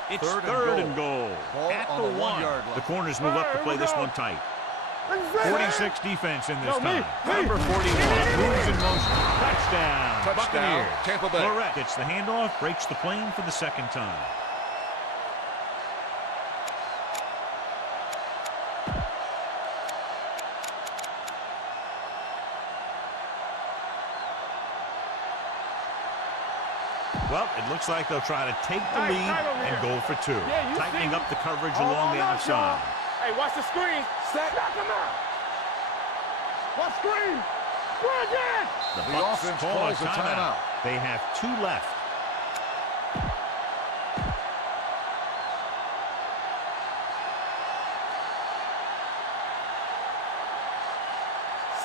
It's 3rd and goal at the 1. The corners move up to play this one tight. 46 defense in this time. Number 41 moves in motion. Touchdown. Buccaneers. Tampa Bay. Florette gets the handoff, breaks the plane for the 2nd time. Well, it looks like they'll try to take the lead and go for 2. Tightening up the coverage along the outside. Hey, watch the screen. Set. Knock him out. Watch screen. We're again. The Bucs call a timeout. They have 2 left.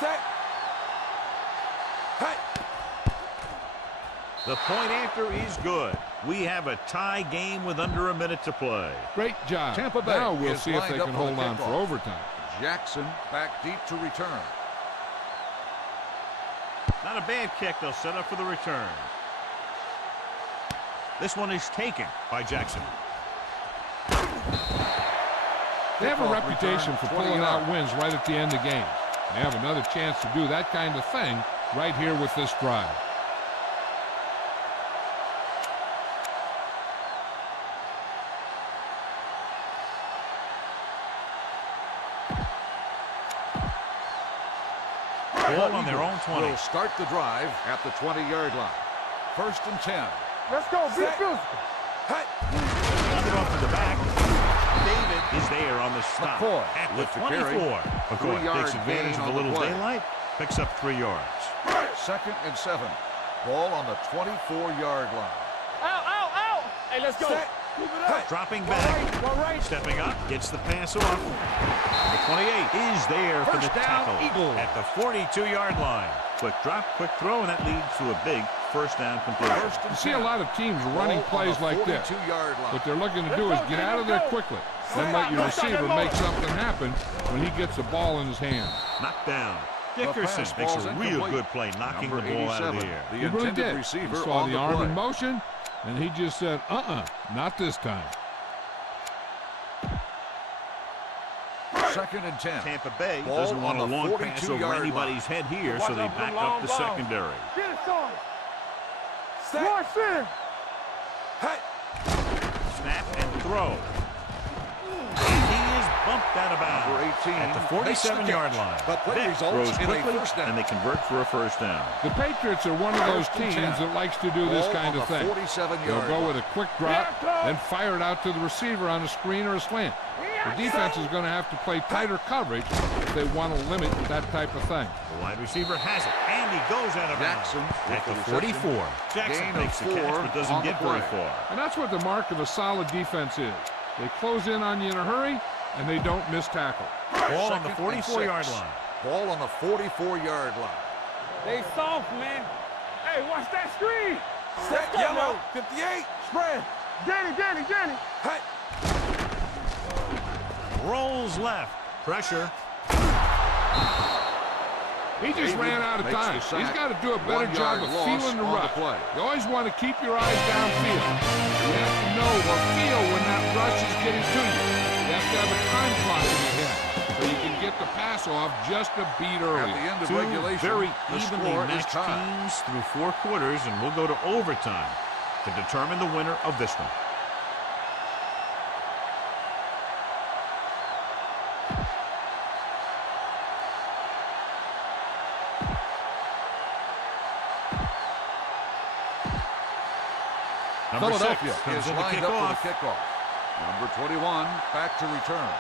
Set. Hey. The point after is good. We have a tie game with under a minute to play. Great job. Tampa Bay now we'll see if they can hold on for overtime. Jackson back deep to return. Not a bad kick. They'll set up for the return. This one is taken by Jackson. They have a reputation for pulling out wins right at the end of games. They have another chance to do that kind of thing right here with this drive. Ball on their own 20. Will start the drive at the 20-yard line. 1st and 10. Let's go. Be physical. Hand it off to the back. David is there on the stop at the 24. McCoy takes advantage of a little daylight, picks up 3 yards. 2nd and 7. Ball on the 24-yard line. Out. Hey, let's go. Move it up. Dropping back. One right. Stepping up, gets the pass off. The 28 is there for the tackle at the 42-yard line. Quick drop, quick throw, and that leads to a big first down completion. You see a lot of teams running plays like this. What they're looking to do is get out of there quickly, then let your receiver make something happen when he gets the ball in his hand. Knocked down. Dickerson makes a real good play, knocking the ball out of the air. He really did. He saw the arm in motion, and he just said, not this time. 2nd and 10. Tampa Bay doesn't want a long pass over anybody's head here, so they back up the secondary. Get it on. Watch in. Snap and throw. And he is bumped out of bounds at the 47-yard line. Vick throws quickly, and they convert for a first down. The Patriots are one of those teams that likes to do this kind of thing. They'll go with a quick drop, then fire it out to the receiver on a screen or a slant. The defense is going to have to play tighter coverage if they want to limit that type of thing. The wide receiver has it, and he goes out of bounds at the 44. Jackson makes the catch, but doesn't get very far. And that's what the mark of a solid defense is. They close in on you in a hurry, and they don't miss tackle. Ball on the 44-yard line. Ball on the 44-yard line. They soft, man. Hey, watch that screen. Set yellow. 58. Spread. Danny. Hey. Rolls left. Pressure. He just ran out of time. He's got to do a better job of feeling the rush. You always want to keep your eyes downfield. You have to know or feel when that rush is getting to you. You have to have a time clock in your head so you can get the pass off just a beat early. At the end of Two regulation, very the evenly score matched is tied. teams through 4 quarters, and we'll go to overtime to determine the winner of this one. Number Philadelphia 6 comes is in to lined kick up off. for the kickoff. Number 21 back to return.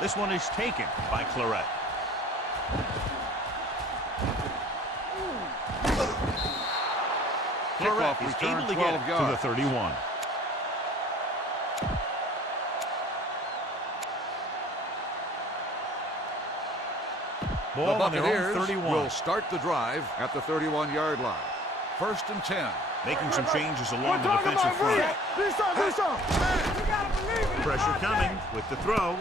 This one is taken by Claret. Claret is able to get it to the 31. The Ball on their own Buccaneers 31. will start the drive at the 31-yard line. 1st and 10. Making some changes along the defensive front. Pressure coming with the throw.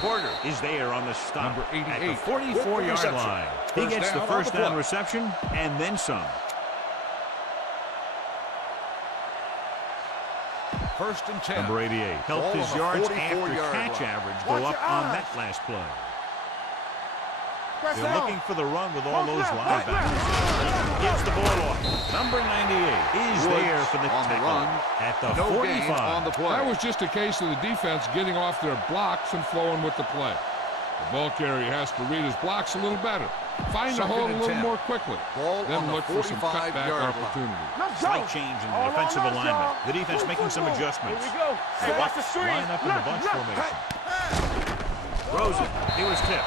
Porter is there on the stop Number 88. at the 44-yard line. He gets the first down reception and then some. 1st and 10. Number 88 helped his yards after catch average go up on that last play. They're looking for the run with all those linebackers. Gives the ball off. Number 98 is there for the tackle at the 45. On the play. That was just a case of the defense getting off their blocks and flowing with the play. The ball carrier has to read his blocks a little better. Find the hole a little more quickly. Then look for some cutback opportunity. Slight change in the defensive alignment. The defense making some adjustments. Here we go. Hey, watch the screen. Line up in the bunch formation. Rosen, he was tipped.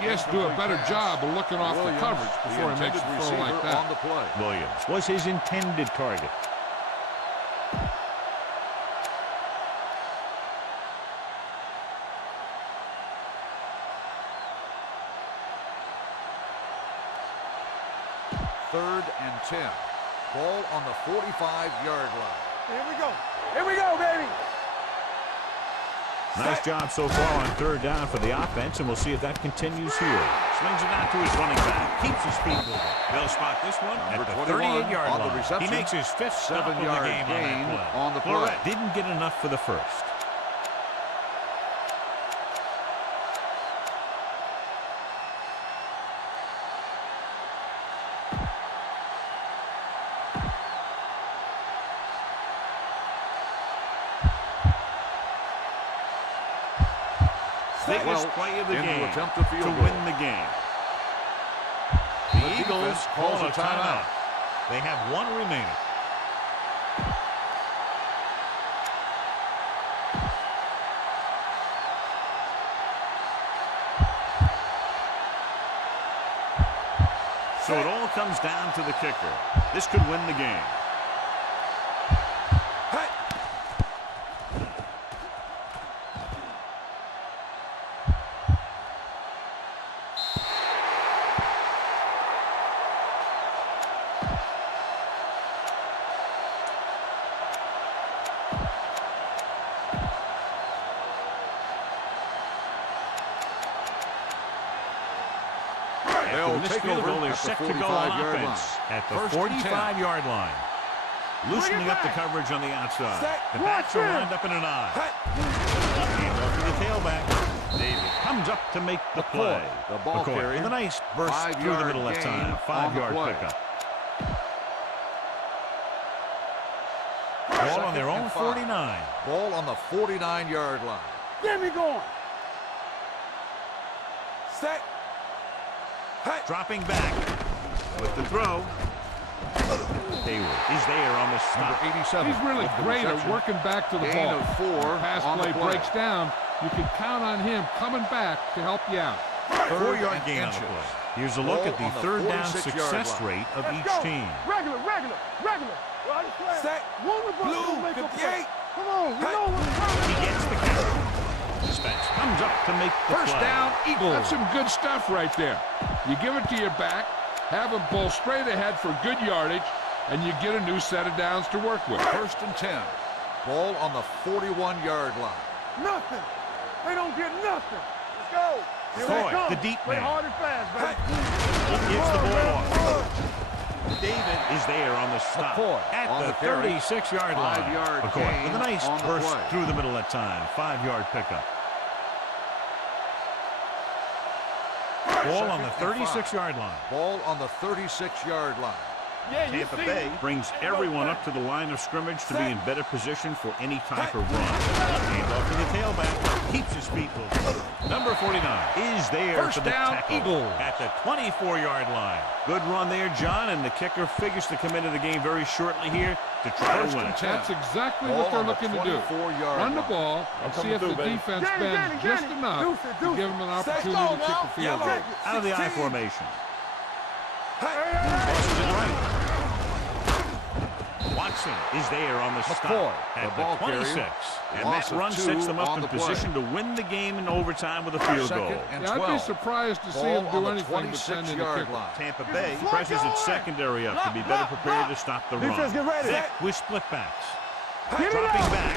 He has to do a better job of looking off the coverage before he makes a throw like that. On the play. Williams was his intended target. Third and 10. Ball on the 45-yard line. Here we go, baby. Nice job so far on 3rd down for the offense, and we'll see if that continues here. Swings it out to his running back. Keeps his feet moving. They'll spot this one at the 38-yard line. He makes his 5th stop of the game on that play. Florette didn't get enough for the first. Biggest play of the game to win the game. The Eagles call a timeout. They have 1 remaining. So it all comes down to the kicker. This could win the game. This field goal is set to go on offense at the 45-yard line. Loosening up the coverage on the outside. The backs are lined up in an I. Hand off to the tailback. David comes up to make the play. The ball carrier with a nice burst through the middle that time. 5-yard pickup. Ball on their own 49. Ball on the 49-yard line. Get me going. Set. Dropping back with the throw. Hayward is there on the stop. 87. He's really great at working back to the ball. Gain of 4 pass on play the play. breaks down. You can count on him coming back to help you out. 4-yard gain on the play. Here's a look at the third down success rate of each team. Regular. Set. Blue, 58. Come on, you know what's coming. He gets the count. Spence comes up to make the First play. down, Eagles. That's some good stuff right there. You give it to your back, have him pull straight ahead for good yardage, and you get a new set of downs to work with. 1st and 10. Ball on the 41-yard line. Nothing. They don't get nothing. Let's go. Here Floyd, they come. the deep Play man. hard and fast, baby. He gives the ball off. David is there on the stop at the 36-yard line. 5-yard McCoy with a nice on the burst play. through the middle that time. 5-yard pickup. Ball on the 36-yard line. Ball on the 36-yard line. Yeah, you Tampa see Bay it. brings everyone up to the line of scrimmage to be in better position for any type of run. Hand off to the tailback. Keeps his feet moving. Number 49 is there First for the down, tackle Eagles. at the 24-yard line. Good run there, John, and the kicker figures to come into the game very shortly here to try to win it. That's exactly what they're looking to do. Run the ball and see if the defense bends just enough to give them an opportunity to kick the field goal. Out of the I formation. Crosses it right. Watson is there on the stop at the 26. And that run sets them up in position to win the game in overtime with a field goal. I'd be surprised to see him do anything but send in a kicker. Tampa Bay presses its secondary up to be better prepared to stop the run. Defense, get ready. Vick with split backs. Dropping back.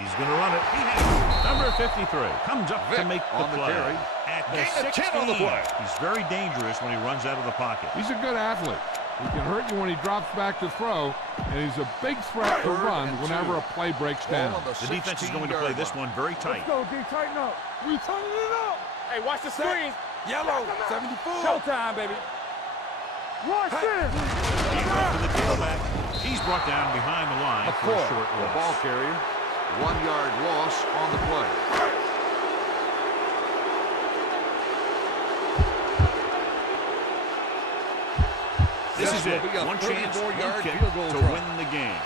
He's going to run it. He has it. Number 53 comes up to make the play. At the 16. On the play. He's very dangerous when he runs out of the pocket. He's a good athlete. He can hurt you when he drops back to throw, and he's a big threat to run whenever a play breaks down. The defense is going to play this one very tight. Let's go, D. Tighten up. We turning it up. Hey, watch the screen. Yellow, 74. Showtime, baby. Watch this. He's off to the tailback. He's brought down behind the line for a short the loss. ball carrier. 1-yard loss on the play. This is it. One chance, one kick to win the game.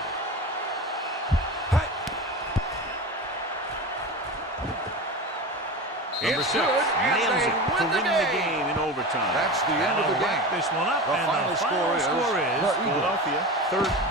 Number 6 nails it to win the game in overtime. That's the end of the game. Wrap this one up, The and final the final score is Philadelphia 30.